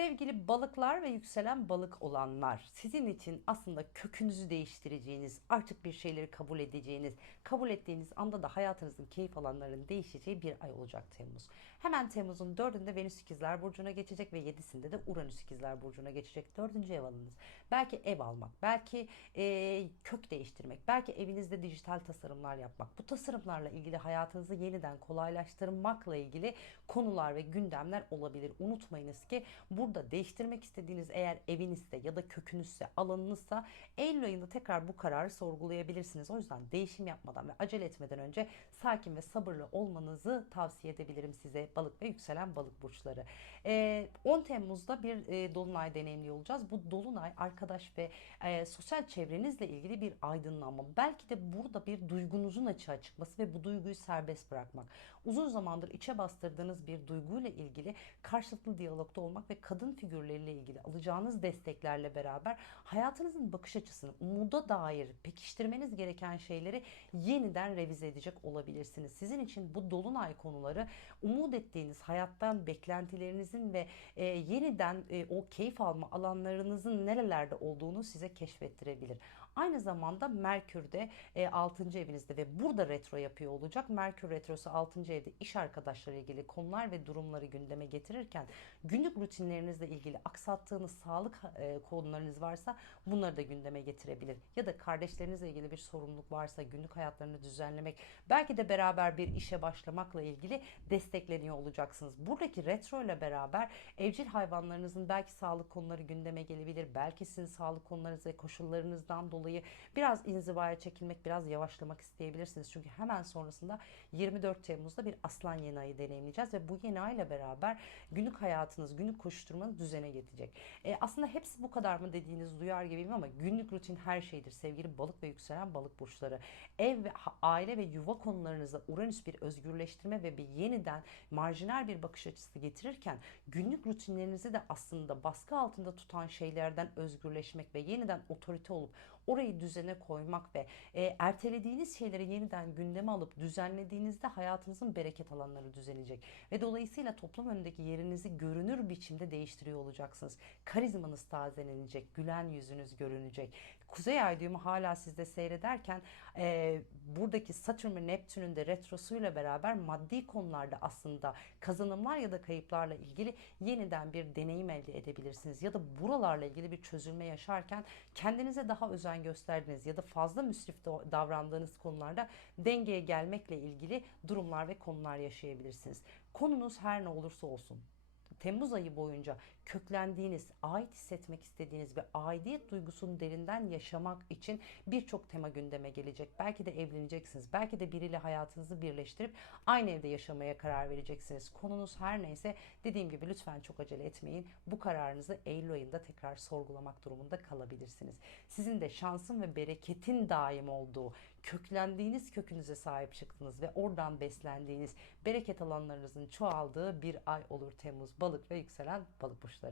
Sevgili balıklar ve yükselen balık olanlar, sizin için aslında kökünüzü değiştireceğiniz, artık bir şeyleri kabul edeceğiniz, kabul ettiğiniz anda da hayatınızın keyif alanlarının değişeceği bir ay olacak Temmuz. Hemen Temmuz'un 4'ünde Venüs ikizler burcuna geçecek ve 7'sinde de Uranüs ikizler burcuna geçecek. 4. ev alanınız. Belki ev almak, belki e, kök değiştirmek, belki evinizde dijital tasarımlar yapmak. Bu tasarımlarla ilgili hayatınızı yeniden kolaylaştırmakla ilgili konular ve gündemler olabilir. Unutmayınız ki burada değiştirmek istediğiniz eğer evinizde ya da kökünüzse, alanınızsa Eylül ayında tekrar bu kararı sorgulayabilirsiniz. O yüzden değişim yapmadan ve acele etmeden önce sakin ve sabırlı olmanızı tavsiye edebilirim size balık ve yükselen balık burçları. Ee, 10 Temmuz'da bir e, dolunay deneyimli olacağız. Bu dolunay arkadaş ve e, sosyal çevrenizle ilgili bir aydınlanma. Belki de burada bir duygunuzun açığa çıkması ve bu duyguyu serbest bırakmak. Uzun zamandır içe bastırdığınız bir duyguyla ilgili karşılıklı diyalogda olmak ve kadın figürleriyle ilgili alacağınız desteklerle beraber hayatınızın bakış açısını, umuda dair pekiştirmeniz gereken şeyleri yeniden revize edecek olabilirsiniz. Sizin için bu dolunay konuları umut ettiğiniz hayattan beklentilerinizin ve e, yeniden e, o keyif alma alanlarınızın nerelerde olduğunu size keşfettirebilir. Aynı zamanda Merkür de e, 6. evinizde ve burada retro yapıyor olacak. Merkür retrosu 6. evde iş arkadaşları ilgili konular ve durumları gündeme getirirken günlük rutinlerinizle ilgili aksattığınız sağlık e, konularınız varsa bunları da gündeme getirebilir. Ya da kardeşlerinizle ilgili bir sorumluluk varsa günlük hayatlarını düzenlemek, belki de beraber bir işe başlamakla ilgili destekleniyor olacaksınız. Buradaki retro ile beraber evcil hayvanlarınızın belki sağlık konuları gündeme gelebilir. Belki sizin sağlık konularınız ve koşullarınızdan dolayı biraz inzivaya çekilmek, biraz yavaşlamak isteyebilirsiniz. Çünkü hemen sonrasında 24 Temmuz'da bir aslan yeni ayı deneyimleyeceğiz ve bu yeni ay ile beraber günlük hayatınız, günlük koşturmanız düzene gelecek. E, aslında hepsi bu kadar mı dediğiniz duyar gibiyim ama günlük rutin her şeydir sevgili balık ve yükselen balık burçları. Ev ve aile ve yuva konularınızda Uranüs bir özgürleştirme ve bir yeniden marjinal bir bakış açısı getirirken günlük rutinlerinizi de aslında baskı altında tutan şeylerden özgürleşmek ve yeniden otorite olup orayı düzene koymak ve e, ertelediğiniz şeyleri yeniden gündeme alıp düzenlediğinizde hayatınızın bereket alanları düzenecek ve dolayısıyla toplum önündeki yerinizi görünür biçimde değiştiriyor olacaksınız. Karizmanız tazelenecek, gülen yüzünüz görünecek. Kuzey ay düğümü hala sizde seyrederken e, buradaki Satürn ve Neptün'ün de retrosuyla beraber maddi konularda aslında kazanımlar ya da kayıplarla ilgili yeniden bir deneyim elde edebilirsiniz. Ya da buralarla ilgili bir çözülme yaşarken kendinize daha özen gösterdiğiniz ya da fazla müsrif davrandığınız konularda dengeye gelmekle ilgili durumlar ve konular yaşayabilirsiniz. Konunuz her ne olursa olsun Temmuz ayı boyunca köklendiğiniz, ait hissetmek istediğiniz ve aidiyet duygusunu derinden yaşamak için birçok tema gündeme gelecek. Belki de evleneceksiniz. Belki de biriyle hayatınızı birleştirip aynı evde yaşamaya karar vereceksiniz. Konunuz her neyse dediğim gibi lütfen çok acele etmeyin. Bu kararınızı Eylül ayında tekrar sorgulamak durumunda kalabilirsiniz. Sizin de şansın ve bereketin daim olduğu, köklendiğiniz kökünüze sahip çıktınız ve oradan beslendiğiniz bereket alanlarınızın çoğaldığı bir ay olur Temmuz balık ve yükselen balık burçları.